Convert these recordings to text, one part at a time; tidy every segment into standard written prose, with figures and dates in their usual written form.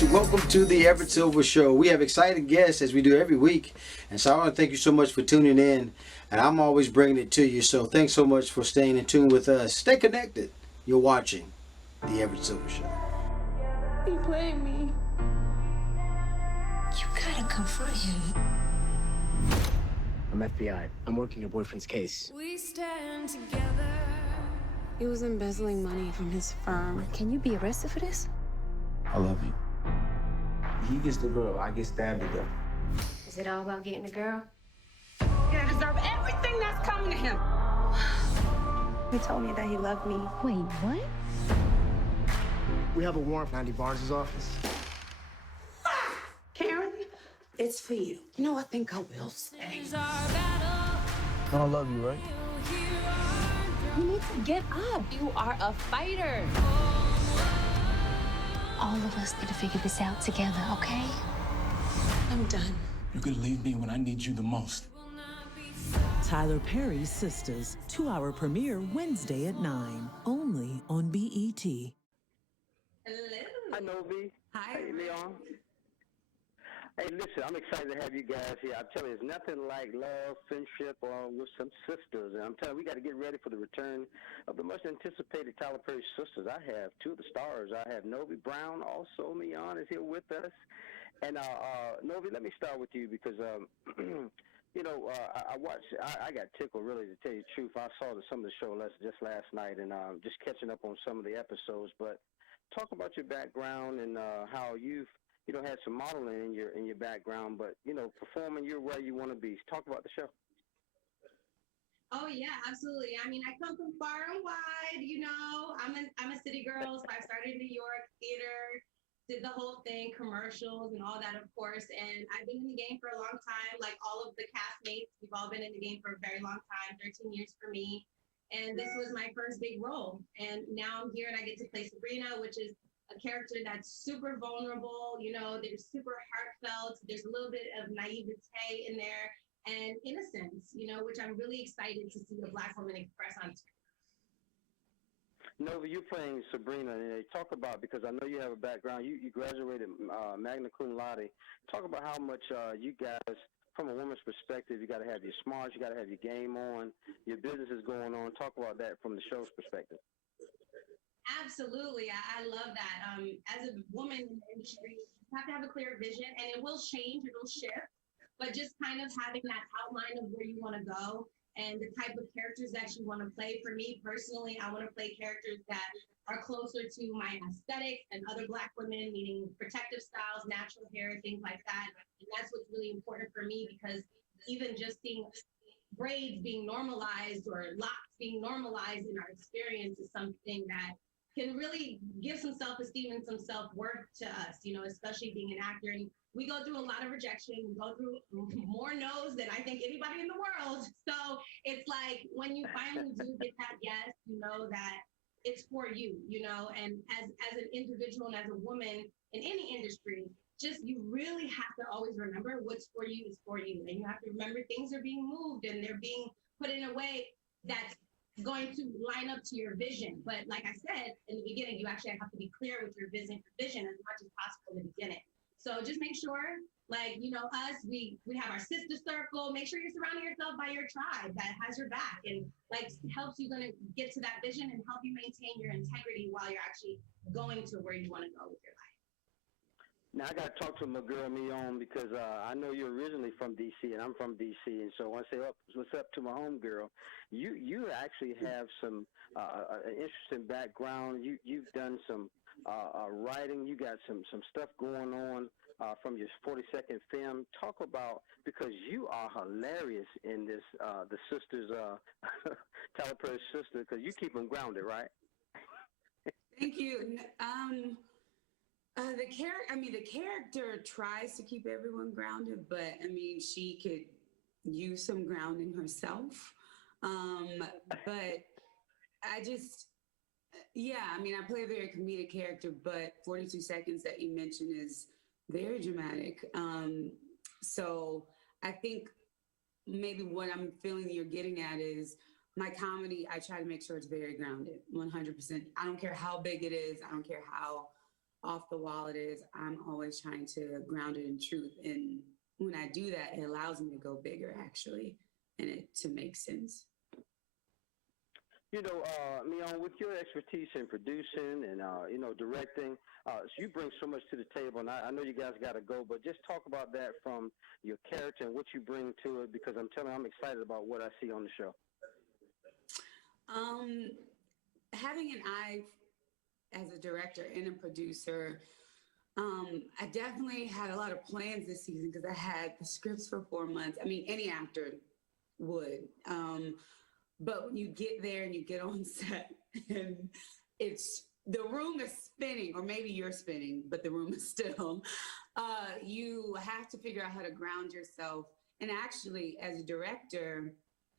guys, welcome to the Everett Silver Show. We have exciting guests as we do every week, and so I want to thank you so much for tuning in, and I'm always bringing it to you, so thanks so much for staying in tune with us. Stay connected. You're watching the Everett Silver Show. He played me. You gotta confront him. I'm FBI. I'm working your boyfriend's case. We stand together. He was embezzling money from his firm. Can you be arrested for this? I love you. He gets the girl, I get stabbed to death. Is it all about getting the girl? You deserve everything that's coming to him. He told me that he loved me. Wait, what? We have a warrant for Andy Barnes' office. Karen, it's for you. You know, I think I will stay. I love you, right? You need to get up. You are a fighter. All of us need to figure this out together, okay? I'm done. You could leave me when I need you the most. Tyler Perry's Sisters, 2-hour premiere Wednesday at 9, only on BET. Hello. Hi, Novi. Hi. Hey, Mignon. Hey, listen, I'm excited to have you guys here. I tell you, it's nothing like love, friendship, or with some sisters. And I'm telling you, we got to get ready for the return of the much anticipated Tyler Perry sisters. I have two of the stars. I have Novi Brown, also Mignon is here with us. And Novi, let me start with you because I watched. I got tickled, really, to tell you the truth. I saw some of the show just last night, and just catching up on some of the episodes. But talk about your background and how you've had some modeling in your background, but performing, you're where you want to be. Talk about the show. Oh yeah, absolutely. I mean, I come from far and wide. I'm a city girl, so I started in New York theater, did the whole thing, commercials and all that, of course. And I've been in the game for a long time, like all of the castmates. We've all been in the game for a very long time, 13 years for me. And this was my first big role. And now I'm here and I get to play Sabrina, which is a character that's super vulnerable. They're super heartfelt. There's a little bit of naivete in there and innocence, which I'm really excited to see a Black woman express on screen. Nova, you're playing Sabrina, and they talk about, because I know you have a background, you graduated magna cum laude. Talk about how much you guys, from a woman's perspective, you got to have your smarts, you got to have your game on, your business is going on. Talk about that from the show's perspective. Absolutely. I love that. As a woman in the industry, you have to have a clear vision, and it will change, it'll shift, but just kind of having that outline of where you want to go and the type of characters that you want to play. For me personally, I want to play characters that are closer to my aesthetic and other Black women, meaning protective styles, natural hair, things like that. And that's what's really important for me, because even just seeing braids being normalized or locks being normalized in our experience is something that can really give some self-esteem and some self-worth to us, especially being an actor. And we go through a lot of rejection. We go through more no's than I think anybody in the world. So it's like when you finally do get that yes, you know that it's for you, and as an individual and as a woman in any industry, just you really have to always remember what's for you is for you. And you have to remember things are being moved and they're being put in a way that's going to line up to your vision. But like I said in the beginning, you actually have to be clear with your vision as much as possible in the beginning. So just make sure, us, we have our sister circle. Make sure you're surrounding yourself by your tribe that has your back and helps you gonna get to that vision and help you maintain your integrity while you're actually going to where you want to go with your life. Now, I got to talk to my girl, Mignon, because I know you're originally from D.C., and I'm from D.C., and so I want to say what's up to my homegirl. You actually have some an interesting background. You've done some writing. You got some stuff going on from your 42nd film. Talk about, because you are hilarious in this, the sisters, Tyler Perry's sister, because you keep them grounded, right? Thank you. The character tries to keep everyone grounded, but she could use some grounding herself. But I just, I play a very comedic character, but 42 seconds that you mentioned is very dramatic. So I think maybe what I'm feeling you're getting at is my comedy. I try to make sure it's very grounded, 100%. I don't care how big it is. I don't care how off the wall it is, I'm always trying to ground it in truth. And when I do that, it allows me to go bigger, actually, and it to make sense. You know, Mignon, with your expertise in producing and directing, so you bring so much to the table. And I know you guys got to go, but just talk about that from your character and what you bring to it, because I'm excited about what I see on the show. Having an eye as a director and a producer, I definitely had a lot of plans this season because I had the scripts for 4 months. I mean, any actor would. But when you get there and you get on set and the room is spinning, or maybe you're spinning, but the room is still, you have to figure out how to ground yourself. And actually, as a director,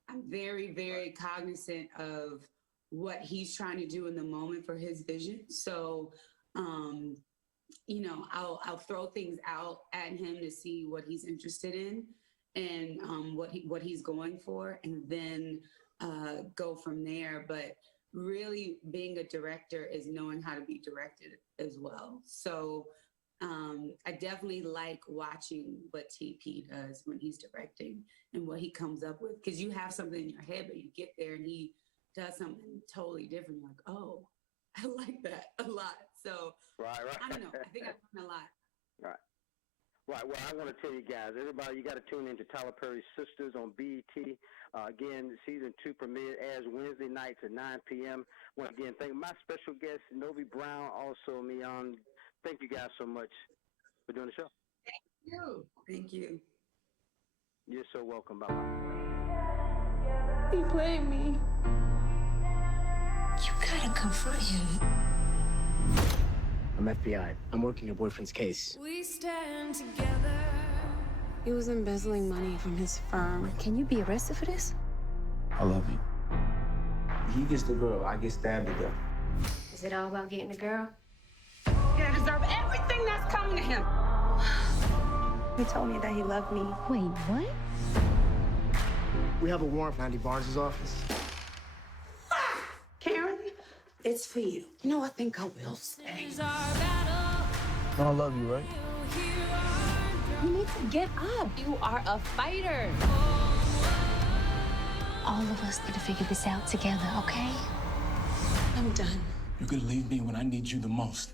I'm very, very cognizant of what he's trying to do in the moment for his vision. So, I'll throw things out at him to see what he's interested in and what he's going for, and then go from there. But really, being a director is knowing how to be directed as well. So I definitely like watching what TP does when he's directing and what he comes up with, because you have something in your head, but you get there and he does something totally different. You're like, oh, I like that a lot. So Right. I don't know. I think I've learned a lot. Right. Well, I want to tell you guys, everybody, you got to tune in to Tyler Perry's Sisters on BET. Again, season 2 premiere airs Wednesday nights at 9 p.m. Once again, thank my special guest, Novi Brown, also Mignon. Thank you guys so much for doing the show. Thank you. You're so welcome. Bye-bye. He played me. You gotta confront him. I'm FBI. I'm working your boyfriend's case. We stand together. He was embezzling money from his firm. Can you be arrested for this? I love you. He gets the girl, I get stabbed to death. Is it all about getting the girl? You deserve everything that's coming to him. He told me that he loved me. Wait, what? We have a warrant from Andy Barnes' office. Karen, it's for you. You know, I think I will stay. Is our battle. I love you, right? You need to get up. You are a fighter. All of us need to figure this out together, okay? I'm done. You're gonna leave me when I need you the most.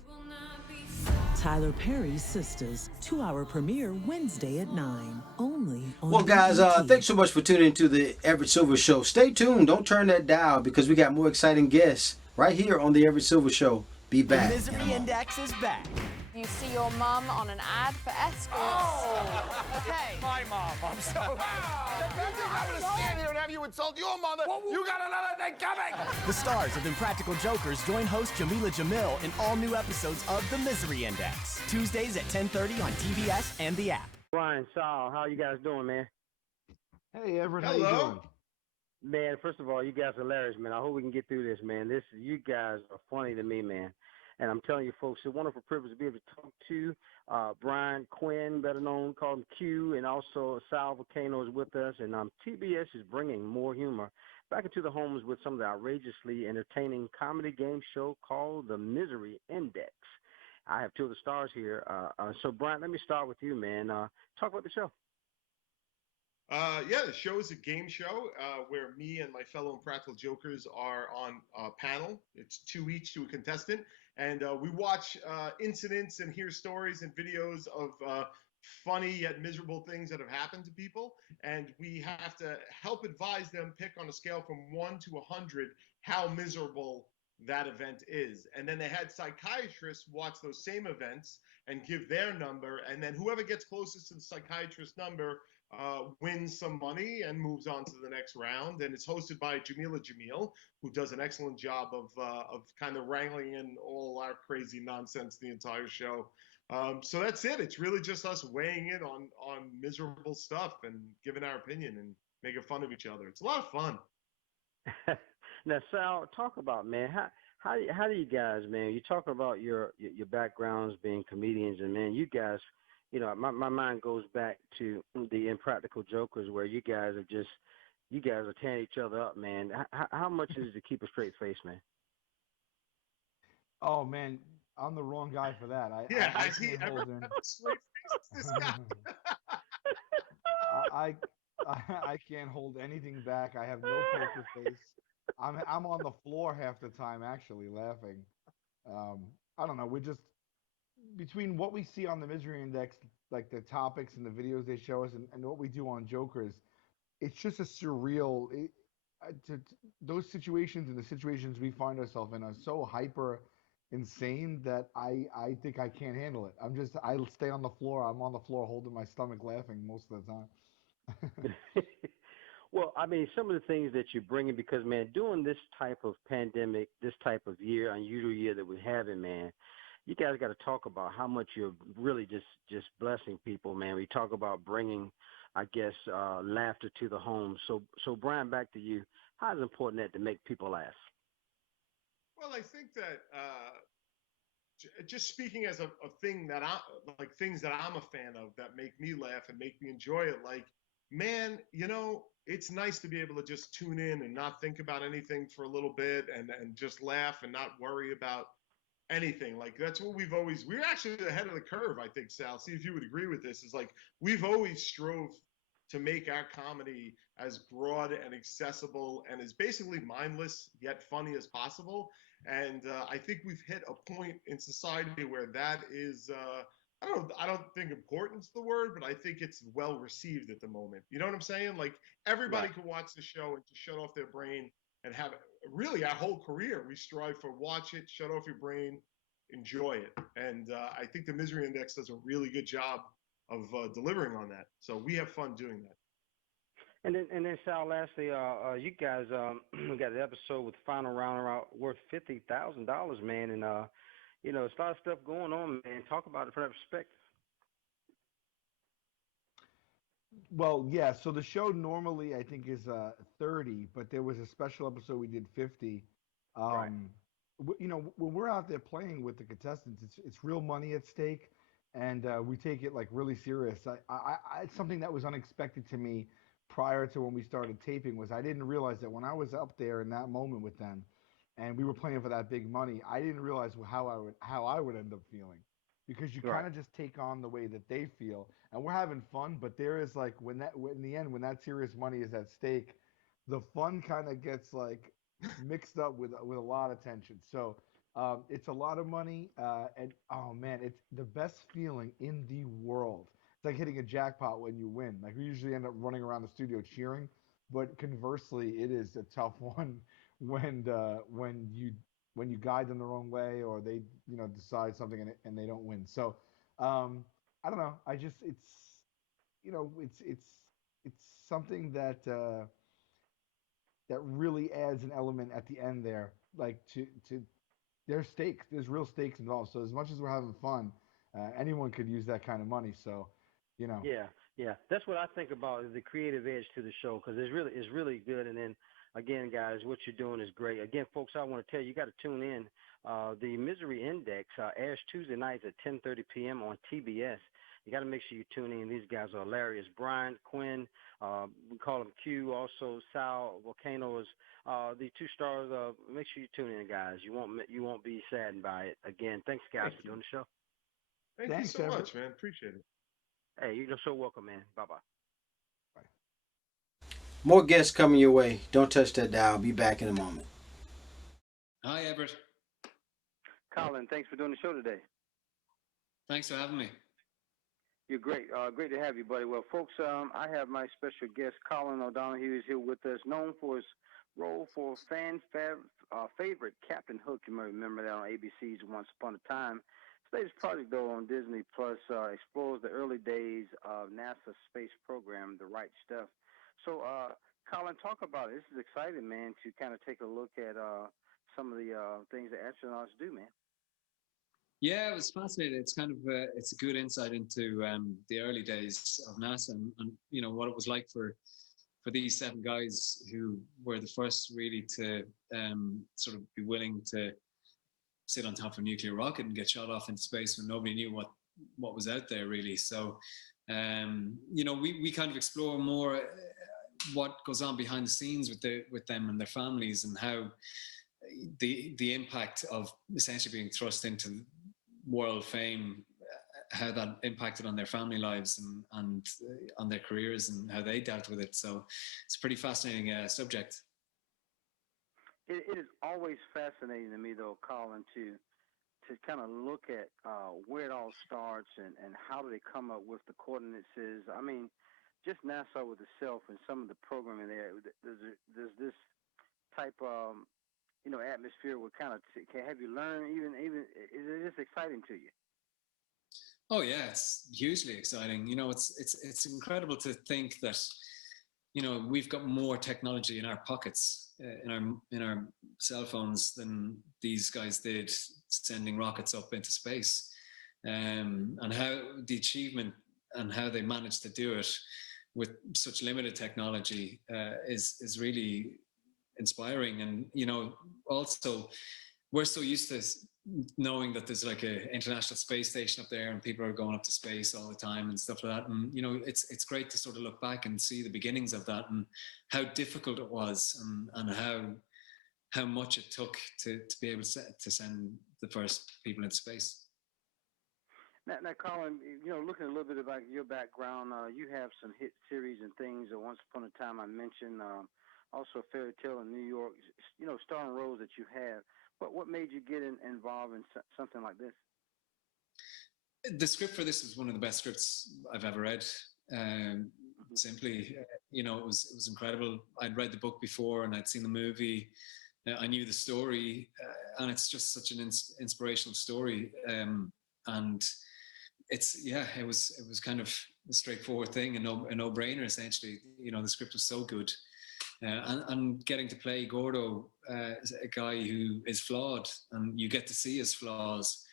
Tyler Perry's Sisters, 2-hour premiere Wednesday at 9, only on Well, guys, BET. thanks so much for tuning into the Everett Silver Show. Stay tuned. Don't turn that dial, because we got more exciting guests right here on the Everett Silver Show. Be back. The Misery Index is back. You see your mum on an ad for escorts. Oh! Okay. My mom, I'm so... I'm gonna stand here and have you insult your mother. You got another thing coming! The stars of Impractical Jokers join host Jamila Jamil in all new episodes of The Misery Index. Tuesdays at 10:30 on TBS and the app. Brian, Sal, how you guys doing, man? Hey, Everett, how Hello. you doing? Man, first of all, you guys are hilarious, man. I hope we can get through this, man. You guys are funny to me, man. And I'm telling you, folks, it's a wonderful privilege to be able to talk to Brian Quinn, better known, called him Q, and also Sal Vulcano is with us. And TBS is bringing more humor back into the homes with some of the outrageously entertaining comedy game show called The Misery Index. I have two of the stars here. So, Brian, let me start with you, man. Talk about the show. Yeah, the show is a game show where me and my fellow Impractical Jokers are on a panel. It's 2 each to a contestant. And we watch incidents and hear stories and videos of funny yet miserable things that have happened to people. And we have to help advise them, pick on a scale from 1 to 100 how miserable that event is. And then they had psychiatrists watch those same events and give their number. And then whoever gets closest to the psychiatrist's number wins some money and moves on to the next round. And it's hosted by Jamila Jamil, who does an excellent job of kind of wrangling in all our crazy nonsense the entire show. So that's it. It's really just us weighing in on miserable stuff and giving our opinion and making fun of each other. It's a lot of fun. Now, Sal, talk about, man, how do you guys, man, you talk about your backgrounds being comedians, and, man, you guys, you know, my mind goes back to the Impractical Jokers, where you guys are tearing each other up, man. How much is it to keep a straight face, man? Oh, man, I'm the wrong guy for that. Yeah, I has he can't ever hold in. had a straight face? This guy. I, I can't hold anything back. I have no poker face. I'm on the floor half the time actually laughing. I don't know. We just between what we see on the Misery Index, like the topics and the videos they show us, and what we do on Jokers, it's just a surreal. Those situations and the situations we find ourselves in are so hyper insane that I think I can't handle it. I'll stay on the floor. I'm on the floor holding my stomach laughing most of the time. Well, I mean, some of the things that you're bringing, because man, doing this type of pandemic, this type of year, unusual year that we're having, man, you guys got to talk about how much you're really just blessing people, man. We talk about bringing, I guess, laughter to the home. So Brian, back to you. How is important that to make people laugh? Well, I think that just speaking as a thing that things that I'm a fan of that make me laugh and make me enjoy it. Like, man, it's nice to be able to just tune in and not think about anything for a little bit and just laugh and not worry about anything. Like, that's what we're actually ahead of the curve, I think, Sal. See if you would agree with this. Is like, we've always strove to make our comedy as broad and accessible and as basically mindless yet funny as possible. And I think we've hit a point in society where that is, I don't think important's the word, but I think it's well received at the moment. You know what I'm saying? Like, everybody can watch the show and just shut off their brain and have really our whole career. We strive for watch it, shut off your brain, enjoy it. And I think the Misery Index does a really good job of delivering on that. So we have fun doing that. And then Sal, lastly, you guys got an episode with Final Round worth $50,000, man, and there's a lot of stuff going on, man. Talk about it from that perspective. Well, yeah. So the show normally I think is 30, but there was a special episode we did 50. Right. When we're out there playing with the contestants, it's real money at stake, and we take it like really serious. It's something that was unexpected to me prior to when we started taping. Was I didn't realize that when I was up there in that moment with them, and we were playing for that big money, I didn't realize how I would end up feeling, because you kind of just take on the way that they feel, and we're having fun. But there is like in the end, when that serious money is at stake, the fun kind of gets like mixed up with a lot of tension. So it's a lot of money, and oh man, it's the best feeling in the world. It's like hitting a jackpot when you win. Like, we usually end up running around the studio cheering, but conversely, it is a tough one when you guide them the wrong way, or they decide something and they don't win. So I don't know. It's something that that really adds an element at the end there, like to there's stakes. There's real stakes involved. So as much as we're having fun, anyone could use that kind of money. So, Yeah. That's what I think about, is the creative edge to the show, because it's really good. And then again, guys, what you're doing is great. Again, folks, I want to tell you, you got to tune in. The Misery Index airs Tuesday nights at 10:30 p.m. on TBS. You got to make sure you tune in. These guys are hilarious. Brian, Quinn, we call him Q. Also, Sal Vulcano is the two stars. Make sure you tune in, guys. You won't be saddened by it. Again, thanks, guys, for doing the show. Thanks so much, man. Appreciate it. Hey, you're so welcome, man. Bye-bye. More guests coming your way. Don't touch that dial. Be back in a moment. Hi, Everett. Colin, thanks for doing the show today. Thanks for having me. You're great. Great to have you, buddy. Well, folks, I have my special guest, Colin O'Donoghue, is here with us, known for his role for favorite Captain Hook. You may remember that on ABC's Once Upon a Time. His latest project, though, on Disney Plus explores the early days of NASA's space program, The Right Stuff. So, Colin, talk about it. This is exciting, man, to kind of take a look at some of the things that astronauts do, man. Yeah, it was fascinating. It's kind of it's a good insight into the early days of NASA and what it was like for these 7 guys who were the first really to sort of be willing to sit on top of a nuclear rocket and get shot off into space when nobody knew what was out there, really. So we kind of explore more what goes on behind the scenes with them and their families, and how the impact of essentially being thrust into world fame, how that impacted on their family lives and on their careers and how they dealt with it. So it's a pretty fascinating subject. It is always fascinating to me, though, Colin, to kind of look at where it all starts and how do they come up with the coordinates. I mean, just NASA with itself and some of the programming there, there's this type of atmosphere where kind of can have you learn even is it just exciting to you? Oh yeah, it's hugely exciting. It's incredible to think that we've got more technology in our pockets, in our cell phones than these guys did sending rockets up into space, and how the achievement and how they managed to do it with such limited technology is really inspiring. And also we're so used to knowing that there's like a international space station up there and people are going up to space all the time and stuff like that. And it's great to sort of look back and see the beginnings of that and how difficult it was and how much it took to be able to send the first people into space. Now, Colin, looking a little bit about your background, you have some hit series and things. Once Upon a Time, I mentioned, also Fairy Tale in New York. Starring roles that you have. What made you get involved in something like this? The script for this was one of the best scripts I've ever read. Simply, it was incredible. I'd read the book before and I'd seen the movie. I knew the story, and it's just such an inspirational story. And it was kind of a straightforward thing, a no-brainer essentially. The script was so good, and getting to play Gordo, a guy who is flawed, and you get to see his flaws.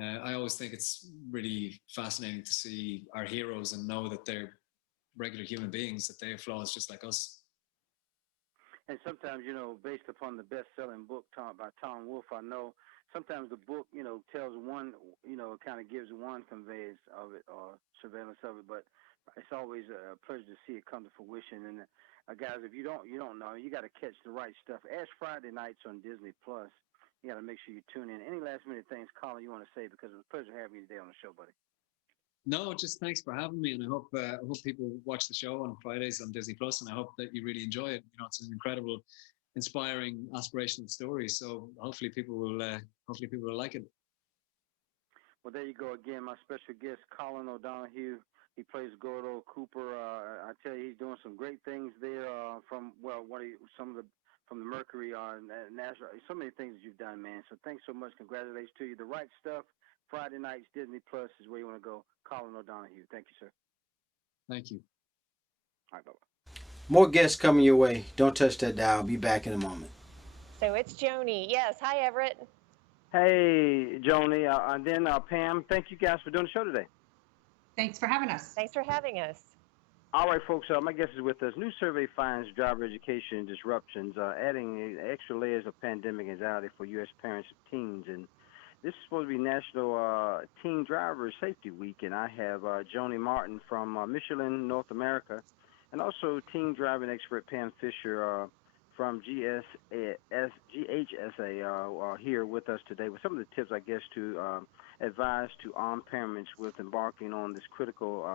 I always think it's really fascinating to see our heroes and know that they're regular human beings, that they have flaws just like us. And sometimes, based upon the best-selling book by Tom Wolfe, I know sometimes the book, tells one, kind of gives one conveyance of it or surveillance of it, but it's always a pleasure to see it come to fruition. And guys, if you don't know, you got to catch the right stuff. As Friday nights on Disney Plus, you got to make sure you tune in. Any last-minute things, Colin, you want to say? Because it was a pleasure having you today on the show, buddy. No, just thanks for having me, and I hope people watch the show on Fridays on Disney Plus, and I hope that you really enjoy it. It's an incredible, inspiring, aspirational story. So hopefully people will like it. Well, there you go again. My special guest, Colin O'Donoghue. He plays Gordo Cooper. I tell you, he's doing some great things there. From the Mercury National. So many things that you've done, man. So thanks so much. Congratulations to you. The Right Stuff. Friday nights, Disney Plus is where you want to go. Colin O'Donoghue. Thank you, sir. Thank you. All right, bye-bye. More guests coming your way. Don't touch that dial. I'll be back in a moment. So it's Joanie. Yes. Hi, Everett. Hey, Joanie. And then Pam, thank you guys for doing the show today. Thanks for having us. Thanks for having us. All right, folks, my guest is with us. New survey finds driver education disruptions, adding extra layers of pandemic anxiety for U.S. parents of teens. And this is supposed to be National Teen Driver Safety Week, and I have Joanie Martin from Michelin, North America, and also teen driving expert Pam Fischer from GHSA here with us today with some of the tips, I guess, to advise to arm parents with embarking on this critical,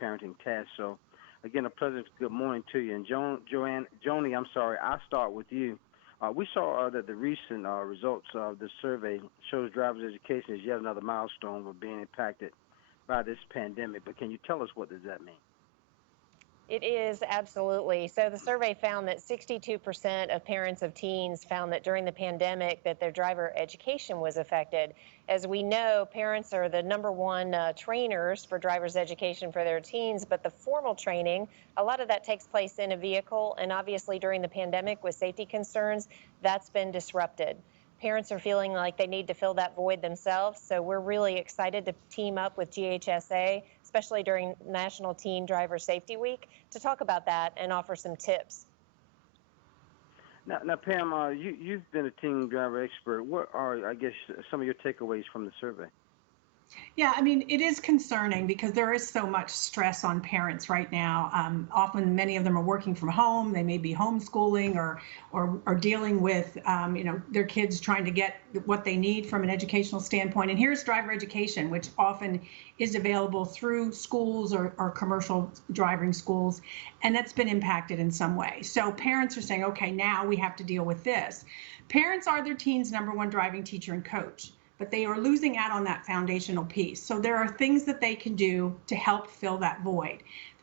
parenting task. So, again, a pleasant good morning to you. And Joanie, I'm sorry, I'll start with you. We saw that the recent results of the survey shows driver's education is yet another milestone of being impacted by this pandemic. But can you tell us what does that mean? It is, absolutely. So the survey found that 62% of parents of teens found that during the pandemic that their driver education was affected. As we know, parents are the number one trainers for driver's education for their teens, but the formal training, a lot of that takes place in a vehicle, and obviously during the pandemic with safety concerns, that's been disrupted. Parents are feeling like they need to fill that void themselves, so we're really excited to team up with GHSA, especially during National Teen Driver Safety Week, to talk about that and offer some tips. Now Pam, you've been a teen driver expert. What are, I guess, some of your takeaways from the survey? Yeah, I mean, it is concerning because there is so much stress on parents right now. Often, many of them are working from home. They may be homeschooling or dealing with, their kids trying to get what they need from an educational standpoint. And here's driver education, which often is available through schools or commercial driving schools, and that's been impacted in some way. So parents are saying, okay, now we have to deal with this. Parents are their teens' number one driving teacher and coach, but they are losing out on that foundational piece. So there are things that they can do to help fill that void.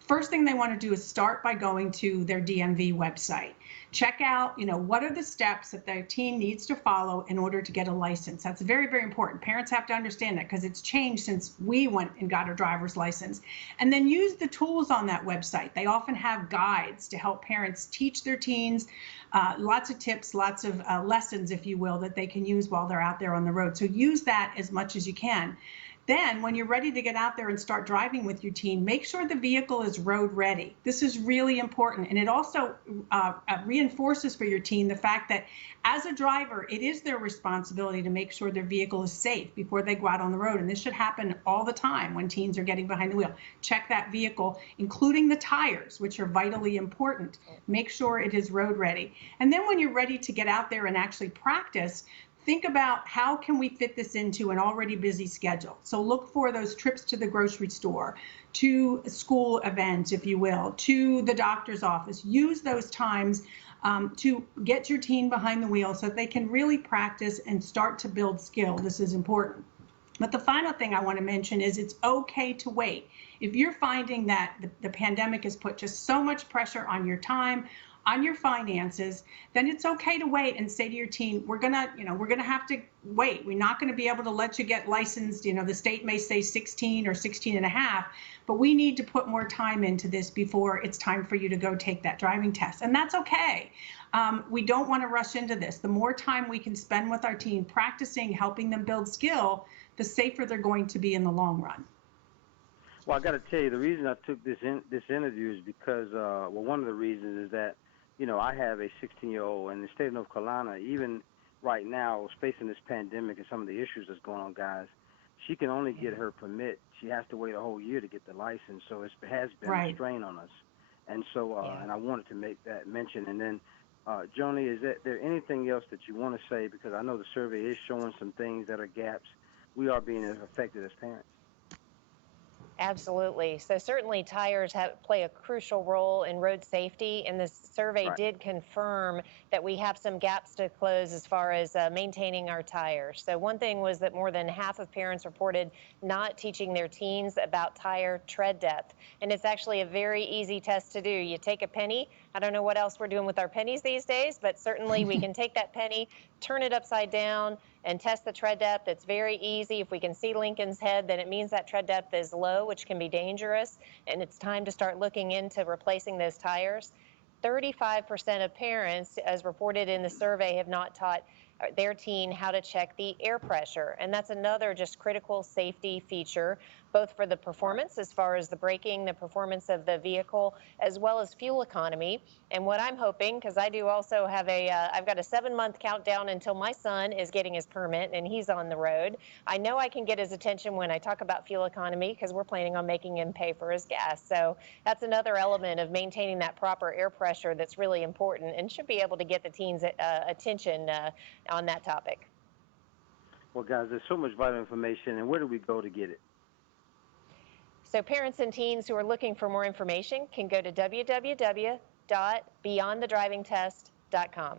First thing they want to do is start by going to their DMV website. Check out, what are the steps that their teen needs to follow in order to get a license. That's very, very important. Parents have to understand that because it's changed since we went and got our driver's license. And then use the tools on that website. They often have guides to help parents teach their teens, lots of tips, lots of lessons, if you will, that they can use while they're out there on the road. So use that as much as you can. Then when you're ready to get out there and start driving with your teen, make sure the vehicle is road ready. This is really important. And it also reinforces for your teen the fact that as a driver, it is their responsibility to make sure their vehicle is safe before they go out on the road. And this should happen all the time when teens are getting behind the wheel. Check that vehicle, including the tires, which are vitally important. Make sure it is road ready. And then when you're ready to get out there and actually practice, think about how can we fit this into an already busy schedule. So look for those trips to the grocery store, to school events, if you will, to the doctor's office. Use those times to get your teen behind the wheel so that they can really practice and start to build skill. This is important. But the final thing I want to mention is it's okay to wait. If you're finding that the pandemic has put just so much pressure on your time, on your finances, then it's okay to wait and say to your teen, we're gonna have to wait. We're not gonna be able to let you get licensed. The state may say 16 or 16 and a half, but we need to put more time into this before it's time for you to go take that driving test. And that's okay. We don't want to rush into this. The more time we can spend with our teen practicing, helping them build skill, the safer they're going to be in the long run. Well, I got to tell you, the reason I took this interview is because, one of the reasons is that, I have a 16-year-old in the state of North Carolina. Even right now, facing this pandemic and some of the issues that's going on, guys, she can only get her permit. She has to wait a whole year to get the license. So it has been a strain on us. And so, and I wanted to make that mention. And then, Joanie, is there anything else that you want to say? Because I know the survey is showing some things that are gaps. We are being affected as parents. Absolutely. So certainly tires play a crucial role in road safety, and this survey did confirm that we have some gaps to close as far as maintaining our tires. So one thing was that more than half of parents reported not teaching their teens about tire tread depth, and it's actually a very easy test to do. You take a penny. I don't know what else we're doing with our pennies these days, but certainly we can take that penny, turn it upside down, and test the tread depth. It's very easy. If we can see Lincoln's head, then it means that tread depth is low, which can be dangerous, and it's time to start looking into replacing those tires. 35% of parents, as reported in the survey, have not taught their teen how to check the air pressure, and that's another just critical safety feature, both for the performance as far as the braking, the performance of the vehicle, as well as fuel economy. And what I'm hoping, because I do also have I've got a 7-month countdown until my son is getting his permit and he's on the road. I know I can get his attention when I talk about fuel economy because we're planning on making him pay for his gas. So that's another element of maintaining that proper air pressure that's really important and should be able to get the teens' attention on that topic. Well, guys, there's so much vital information, and where do we go to get it? So parents and teens who are looking for more information can go to www.beyondthedrivingtest.com.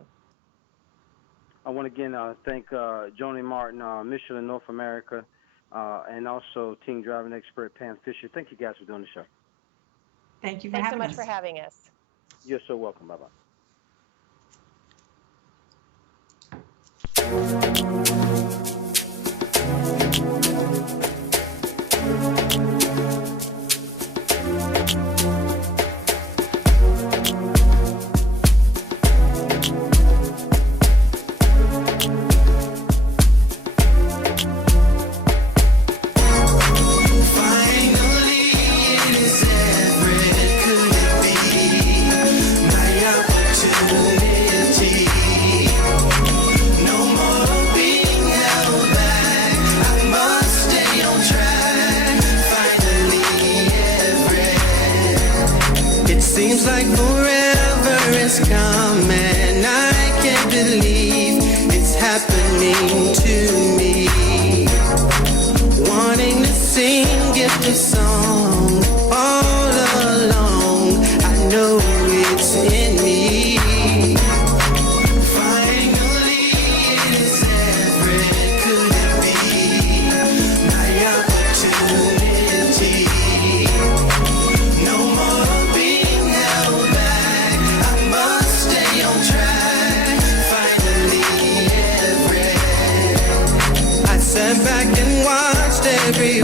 I want to again thank Joanie Martin, Michelin North America, and also teen driving expert Pam Fischer. Thank you guys for doing the show. Thank you for Thanks having so much us. for having us. You're so welcome. Bye-bye. Finally, it is Everett. Could it be? came to me, wanting to sing it a song all along. I know it's in me. Finally, it is Everett. Could it be my opportunity? No more being held back. I must stay on track. Finally, Everett. I sat back and watched every